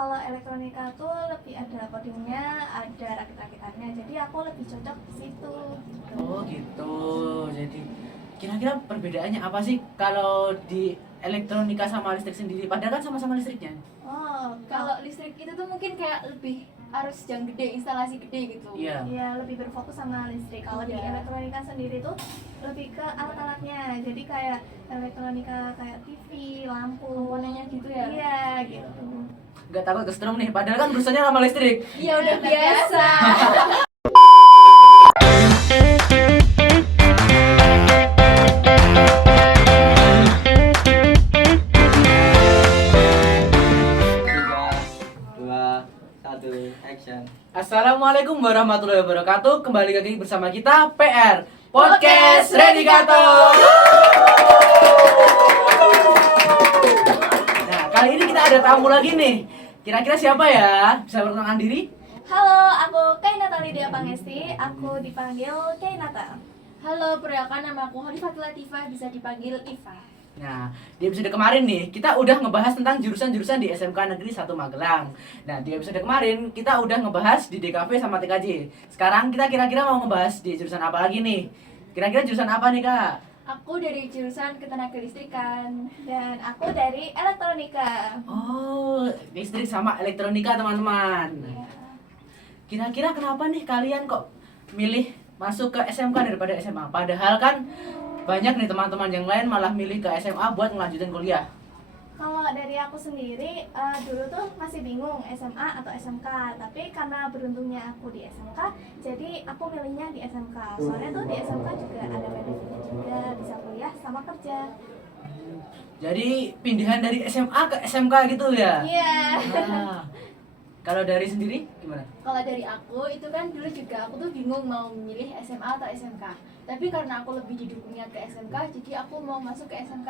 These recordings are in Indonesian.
Kalau elektronika tuh lebih ada codingnya, ada rakit-rakitannya. Jadi aku lebih cocok di situ. Gitu. Oh gitu. Jadi kira-kira perbedaannya apa sih kalau di elektronika sama listrik sendiri? Padahal kan sama-sama listriknya. Oh, Kalau listrik itu tuh mungkin kayak lebih harus yang gede, instalasi gede gitu. Iya. iya lebih berfokus sama listrik. Kalau di Iya. elektronika sendiri tuh lebih ke alat-alatnya. Jadi kayak elektronika kayak TV, lampu, Komponennya gitu ya? Iya gitu. Gak takut kesetrum nih, padahal kan urusannya sama listrik. Iya udah biasa. Tiga, dua, satu, action. Assalamualaikum warahmatullahi wabarakatuh. Kembali lagi bersama kita PR Podcast Redikator. Nah, kali ini kita ada tamu lagi nih. Kira-kira siapa ya? Bisa perkenalkan diri? Halo, aku Kainata Lydia Pangesti. Aku dipanggil Kainata. Halo, perkenalkan nama aku Halifatul Latifah, bisa dipanggil Iva. Nah, di episode kemarin nih, kita udah ngebahas tentang jurusan-jurusan di SMK Negeri 1 Magelang. Nah, di episode kemarin, kita udah ngebahas di DKV sama TKJ. Sekarang kita kira-kira mau ngebahas di jurusan apa lagi nih? Kira-kira jurusan apa nih, Kak? Aku dari jurusan Ketenagalistrikan. Dan aku dari elektronika. Oh, listrik sama elektronika, teman-teman. Ya. Kira-kira kenapa nih kalian kok milih masuk ke SMK daripada SMA? Padahal kan banyak nih teman-teman yang lain malah milih ke SMA buat ngelanjutin kuliah. Kalau dari aku sendiri, dulu tuh masih bingung SMA atau SMK. Tapi karena beruntungnya aku di SMK, jadi aku milihnya di SMK. Soalnya tuh di SMK juga ada benefitnya juga, bisa kuliah sama kerja. Jadi pindahan dari SMA ke SMK gitu ya? Iya. Nah, kalau dari sendiri gimana? Kalau dari aku itu kan dulu juga aku tuh bingung mau milih SMA atau SMK. Tapi karena aku lebih didukungnya ke SMK, jadi aku mau masuk ke SMK.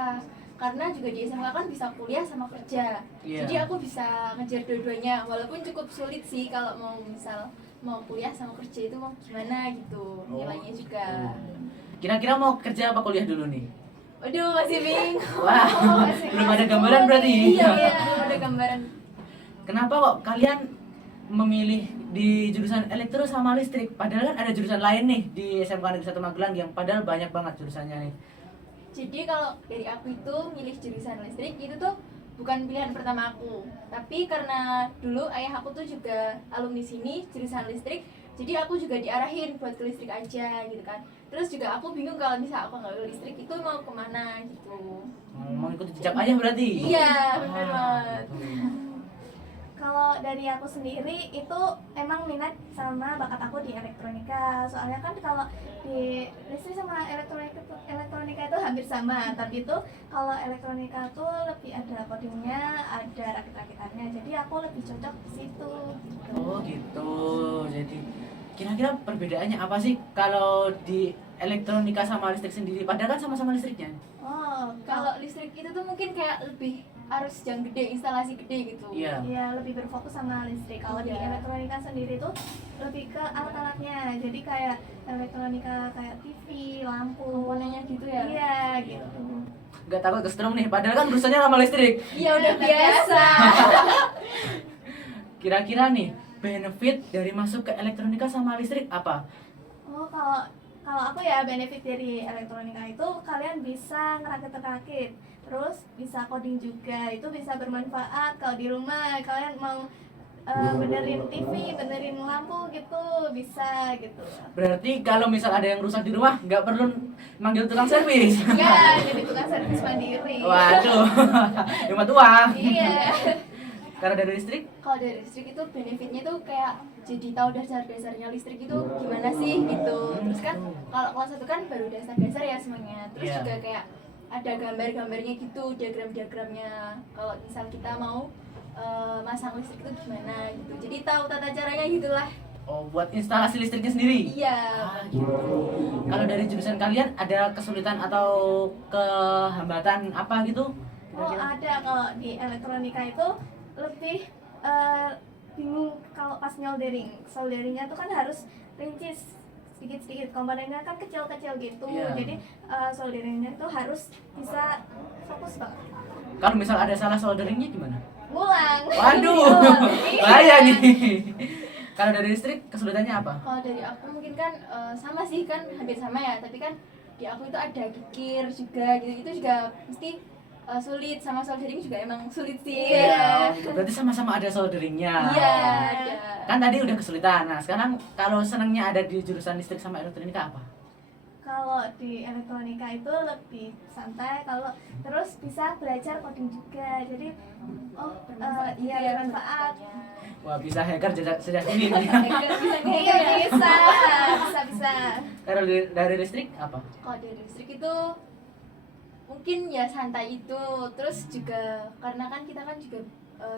Karena juga di SMK kan bisa kuliah sama kerja. Iya. Jadi aku bisa ngejar dua-duanya. Walaupun cukup sulit sih kalau mau kuliah sama kerja itu mau gimana gitu nilainya juga. Kira-kira mau kerja apa kuliah dulu nih? Waduh, masih bingung. Wah, belum ada gambaran berarti. Iya, belum ada gambaran. Kenapa kok kalian memilih di jurusan elektro sama listrik? Padahal kan ada jurusan lain nih di SMK Negeri 1 Magelang yang padahal banyak banget jurusannya nih. Jadi kalau dari aku itu milih jurusan listrik itu tuh bukan pilihan pertama aku. Tapi karena dulu ayah aku tuh juga alumni sini jurusan listrik, jadi aku juga diarahin buat ke listrik aja gitu kan. Terus juga aku bingung kalau misal aku nggak ke listrik itu mau kemana gitu. Mau ikut jejak ayah berarti? Iya, benar Ah, banget. gitu. Kalau dari aku sendiri itu emang minat sama bakat aku di elektronika. Soalnya kan kalau di listrik sama elektronika itu hampir sama, tapi itu kalau elektronika tuh lebih ada codingnya, ada rakit-rakitannya. Jadi aku lebih cocok di situ. Gitu. Oh gitu. Jadi kira-kira perbedaannya apa sih kalau di elektronika sama listrik sendiri? Padahal kan sama-sama listriknya. Oh, Kalau listrik itu tuh mungkin kayak lebih harus yang gede, instalasi gede gitu. Iya. iya lebih berfokus sama listrik. Kalau di Iya. elektronika sendiri tuh lebih ke alat-alatnya. Jadi kayak elektronika kayak TV, lampu, Komponennya gitu ya? Iya gitu. Gak takut kesetrum nih, padahal kan urusannya sama listrik. Iya, udah biasa. Kira-kira nih, benefit dari masuk ke elektronika sama listrik apa? Oh, kalau aku ya benefit dari elektronika itu kalian bisa ngerakit-rakit, terus bisa coding juga. Itu bisa bermanfaat kalau di rumah kalian mau benerin TV, benerin lampu gitu, bisa gitu. Berarti kalau misal ada yang rusak di rumah, nggak perlu manggil tukang servis. Ya, jadi tukang servis mandiri. Waduh, hemat uang. Iya. Karena dari listrik, Kalau dari listrik itu benefitnya tuh kayak jadi tahu dasar-dasarnya listrik itu gimana sih gitu. Terus kan kalau kelas 1 kan baru dasar-dasar ya semuanya. Terus Iya. juga kayak ada gambar-gambarnya gitu, diagram-diagramnya. Kalau misal kita mau masang listrik itu gimana gitu. Jadi tahu tata caranya gitulah. oh buat instalasi listriknya sendiri. Iya. Ah, gitu. Kalau dari jurusan kalian ada kesulitan atau kehambatan apa gitu? Oh, Kira-kira? ada. Kalau di elektronika itu lebih bingung kalau pas soldering. Solderingnya tuh kan harus rinci sedikit-sedikit, komponennya kan kecil-kecil gitu. Iya. Jadi solderingnya tuh harus bisa fokus banget. Kalau misal ada salah solderingnya gimana? ngulang. Waduh, Iya. bahaya nih. Kalau dari listrik kesulitannya apa? Kalau dari aku mungkin kan sama sih kan hampir sama ya, tapi kan di aku itu ada kikir juga gitu, itu juga mesti sulit, sama soldering juga emang sulit sih. Iya, berarti sama-sama ada solderingnya. Iya, ada. Kan tadi udah kesulitan. Nah, sekarang kalau senangnya ada di jurusan listrik sama elektronika apa? Kalau di elektronika itu lebih santai, kalau terus bisa belajar coding juga. Jadi Bermanfaat gitu iya ya, bermanfaat. Wah, bisa hacker sejak ini nih. Bisa Iya kayak bisa. Kalau dari listrik apa? Kalau dari listrik itu mungkin ya santai itu, terus juga karena kan kita kan juga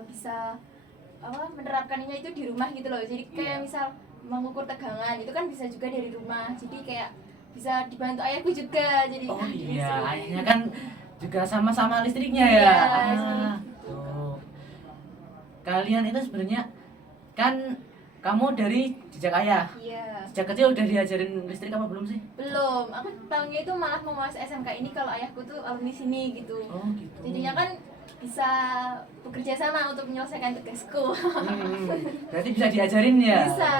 bisa menerapkannya itu di rumah gitu loh. Jadi kayak Iya. misal mengukur tegangan itu kan bisa juga dari rumah. Jadi kayak bisa dibantu ayahku juga. Jadi Oh iya, seru. ayahnya kan juga sama-sama listriknya ya. Iya, Ah, tuh. Kalian itu sebenarnya kan kamu dari jejak ayah. Iya. Sejak kecil udah diajarin listrik apa belum sih? Belum, aku tahunya itu malah mau masuk SMK ini kalau ayahku tuh alumni sini gitu. Oh gitu. Jadinya kan bisa bekerja sama untuk menyelesaikan tugasku. Berarti bisa diajarin ya? Bisa.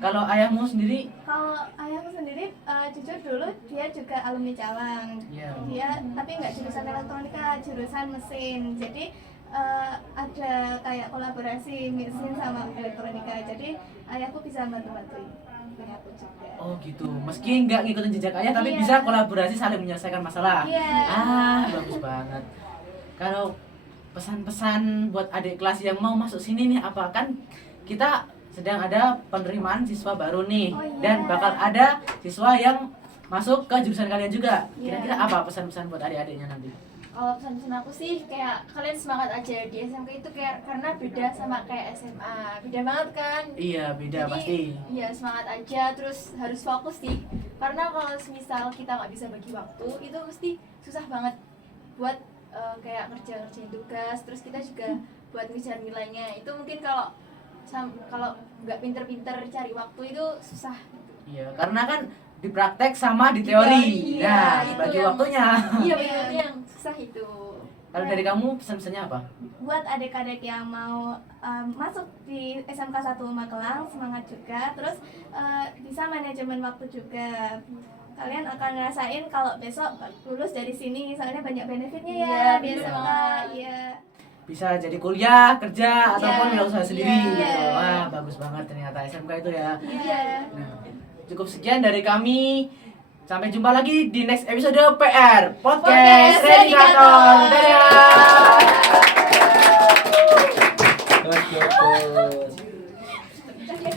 Kalau ayahmu sendiri? Kalau ayahku sendiri jujur dulu dia juga alumni Cawang. Iya. Dia tapi nggak jurusan elektronika, jurusan mesin. Jadi ada kayak kolaborasi mesin sama elektronika. Jadi ayahku bisa bantu-bantuin ayahku juga. Oh gitu. Meski nggak ngikutin jejak ayah, tapi Iya. bisa kolaborasi saling menyelesaikan masalah. Iya. Ah, bagus banget. Kalau pesan-pesan buat adik kelas yang mau masuk sini nih apa, kan kita sedang ada penerimaan siswa baru nih. Oh, iya. Dan bakal ada siswa yang masuk ke jurusan kalian juga. Iya. Kira-kira apa pesan-pesan buat adik-adiknya nanti? Kalau pesan-pesan aku sih kayak kalian semangat aja di SMK itu kayak karena beda sama kayak SMA. Beda banget kan? Iya, beda Jadi, pasti. iya semangat aja, terus harus fokus sih. Karena kalau misal kita nggak bisa bagi waktu, itu mesti susah banget buat kayak ngerjain tugas. Terus kita juga buat ngejar nilainya. Itu mungkin kalau nggak pinter-pinter cari waktu itu susah. Iya, karena kan di praktek sama di teori. Iya, Nah, itu bagi yang- waktunya. Iya benar yang susah itu. Kalau dari kamu pesan-pesannya apa? Buat adik-adik yang mau masuk di SMK 1 Magelang, semangat juga. Terus bisa manajemen waktu juga. Kalian akan ngerasain kalau besok lulus dari sini, soalnya banyak benefitnya ya Iya, di bener SMK. banget. Iya. Bisa jadi kuliah, kerja, ataupun wirausaha sendiri Iya. gitu. Wah, bagus banget ternyata SMK itu ya. Iya. Nah, cukup sekian dari kami. Sampai jumpa lagi di next episode PR Podcast Redikator. Dadah. Oke, oke. Oke,